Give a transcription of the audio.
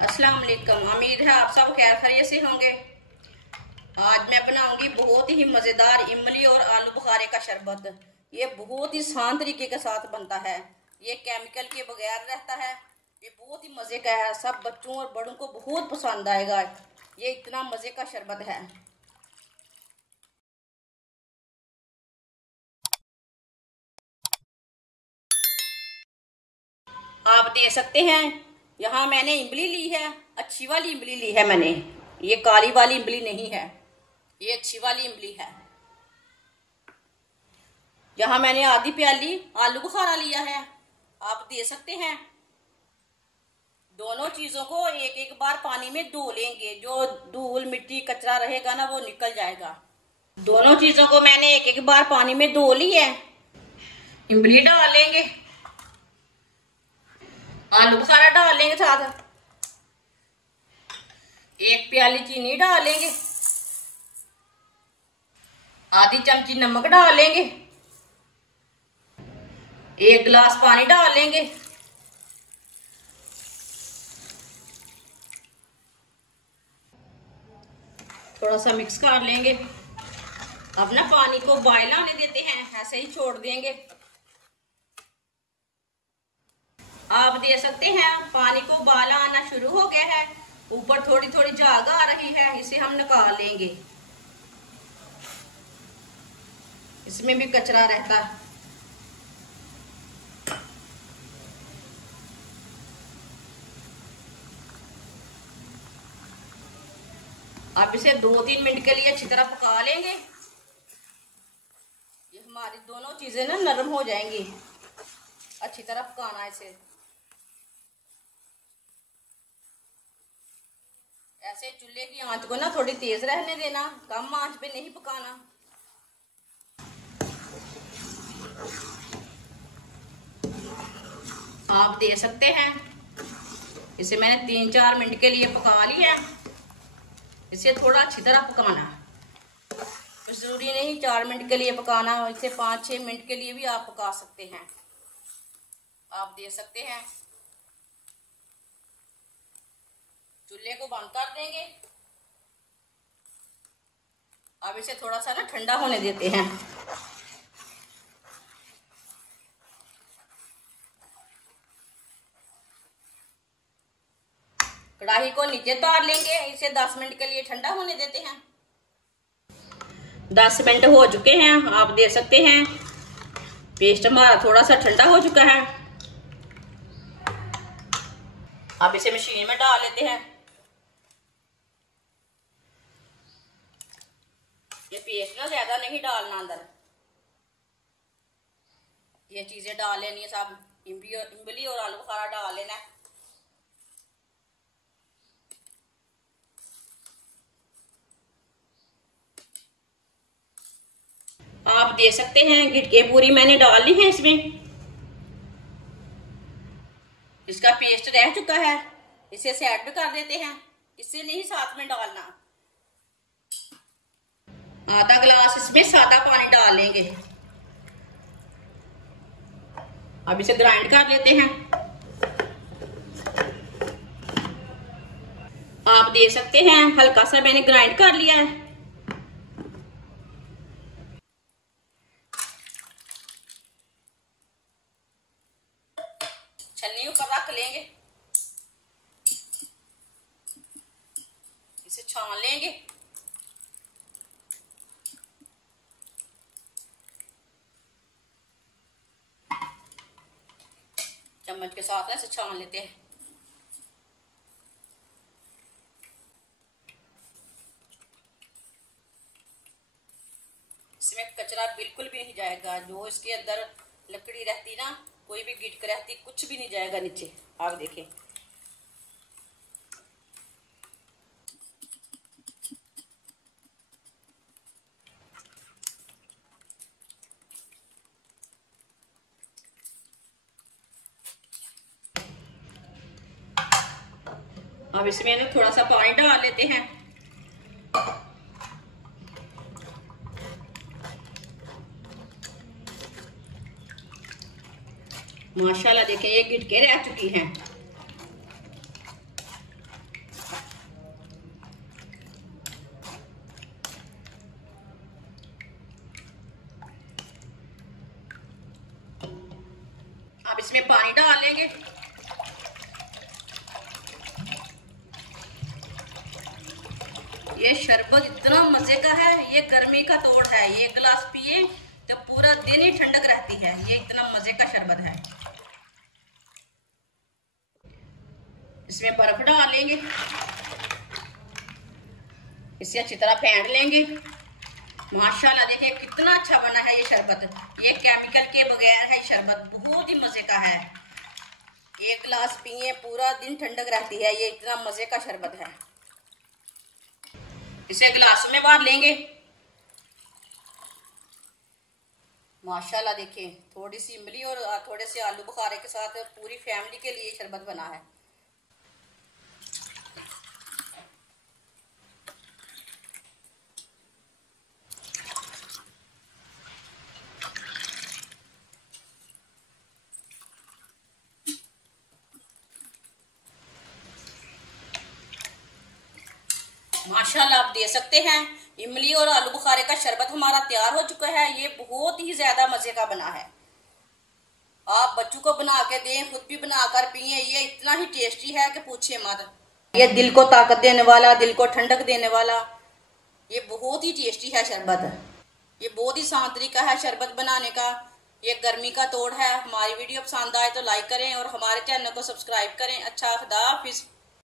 अस्सलाम वालेकुम। उम्मीद है आप सब खैर खैरियत से होंगे। आज मैं बनाऊंगी बहुत ही मज़ेदार इमली और आलू बुखारे का शरबत। ये बहुत ही आसान तरीके के साथ बनता है। ये केमिकल के बगैर रहता है। ये बहुत ही मज़े का है। सब बच्चों और बड़ों को बहुत पसंद आएगा। ये इतना मज़े का शरबत है। आप दे सकते हैं। यहाँ मैंने इमली ली है, अच्छी वाली इमली ली है मैंने। ये काली वाली इमली नहीं है, ये अच्छी वाली इमली है। यहाँ मैंने आधी प्याली आलू बुखारा लिया है, आप दे सकते हैं। दोनों चीजों को एक एक बार पानी में धो लेंगे। जो धूल मिट्टी कचरा रहेगा ना वो निकल जाएगा। दोनों चीजों को मैंने एक एक बार पानी में धो ली है। इमली डाल लेंगे, आलू बुखारा डाल लेंगे, साथ एक प्याली चीनी डाल लेंगे, आधी चमची नमक डाल लेंगे, एक गिलास पानी डाल लेंगे। थोड़ा सा मिक्स कर लेंगे। अब ना पानी को बॉयल आने देते हैं, ऐसे ही छोड़ देंगे। आप दे सकते हैं। पानी को उबाला आना शुरू हो गया है, ऊपर थोड़ी थोड़ी झाग आ रही है, इसे हम निकाल लेंगे। इसमें भी कचरा रहता है। आप इसे 2-3 मिनट के लिए अच्छी तरह पका लेंगे। ये हमारी दोनों चीजें ना नरम हो जाएंगी। अच्छी तरह पकाना है इसे। ऐसे चूल्हे की आंच को ना थोड़ी तेज रहने देना, कम आंच पे नहीं पकाना। आप दे सकते हैं। इसे मैंने 3-4 मिनट के लिए पका लिया है। इसे थोड़ा अच्छी तरह पकाना है। जरूरी नहीं 4 मिनट के लिए पकाना, इसे 5-6 मिनट के लिए भी आप पका सकते हैं। आप दे सकते हैं। चूल्हे को बंद कर देंगे। अब इसे थोड़ा सा ना ठंडा होने देते हैं। कढ़ाई को नीचे उतार लेंगे। इसे 10 मिनट के लिए ठंडा होने देते हैं। 10 मिनट हो चुके हैं, आप दे सकते हैं। पेस्ट हमारा थोड़ा सा ठंडा हो चुका है। अब इसे मशीन में डाल लेते हैं। ये पेस्ट ना ज्यादा नहीं डालना अंदर। ये चीजें डाल लेनी है सब। इमली और आलू बुखारा डाल लेना है। आप दे सकते हैं। गिटके पूरी मैंने डाल ली है इसमें। इसका पेस्ट रह चुका है, इसे साइड पे कर देते हैं। इससे नहीं साथ में डालना। आधा गिलास इसमें सादा पानी डाल लेंगे। अब इसे ग्राइंड कर लेते हैं। आप दे सकते हैं। हल्का सा मैंने ग्राइंड कर लिया है। छलनी ऊपर रख लेंगे। इसे छान लेंगे। चम्मच के साथ ऐसे छान लेते हैं। इसमें कचरा बिल्कुल भी नहीं जाएगा। जो इसके अंदर लकड़ी रहती ना, कोई भी गिटक रहती, कुछ भी नहीं जाएगा नीचे। आप देखें। अब इसमें ना थोड़ा सा पानी डाल लेते हैं। माशाल्लाह देखें, ये गिटके रह चुकी हैं। इसमें पानी डाल लेंगे। ये शरबत इतना मजे का है, ये गर्मी का तोड़ है। ये एक गिलास पिए तो पूरा दिन ही ठंडक रहती है। ये इतना मजे का शरबत है। इसमें बर्फ डाल लेंगे, इसे अच्छी तरह फेंट लेंगे। माशाल्लाह देखिए कितना अच्छा बना है ये शरबत। ये केमिकल के बगैर है शरबत, बहुत ही मजे का है। एक गिलास पिए पूरा दिन ठंडक रहती है। ये इतना मजे का शरबत है। इसे गिलास में भर लेंगे। माशाल्लाह देखिए थोड़ी सी इमली और थोड़े से आलू बुखारे के साथ पूरी फैमिली के लिए शरबत बना है। माशाल्लाह आप दे सकते हैं। इमली और आलू बुखारे का शरबत हमारा तैयार हो चुका है। ये बहुत ही ज्यादा मजे का बना है। आप बच्चों को बना के दें, खुद भी बनाकर पिए। ये इतना ही टेस्टी है कि पूछिए मत। ये दिल को ताकत देने वाला, दिल को ठंडक देने वाला, ये बहुत ही टेस्टी है शरबत। ये बहुत ही आसान तरीका है शरबत बनाने का। ये गर्मी का तोड़ है। हमारी वीडियो पसंद आए तो लाइक करें और हमारे चैनल को सब्सक्राइब करें। अच्छा, खुदा हाफिज।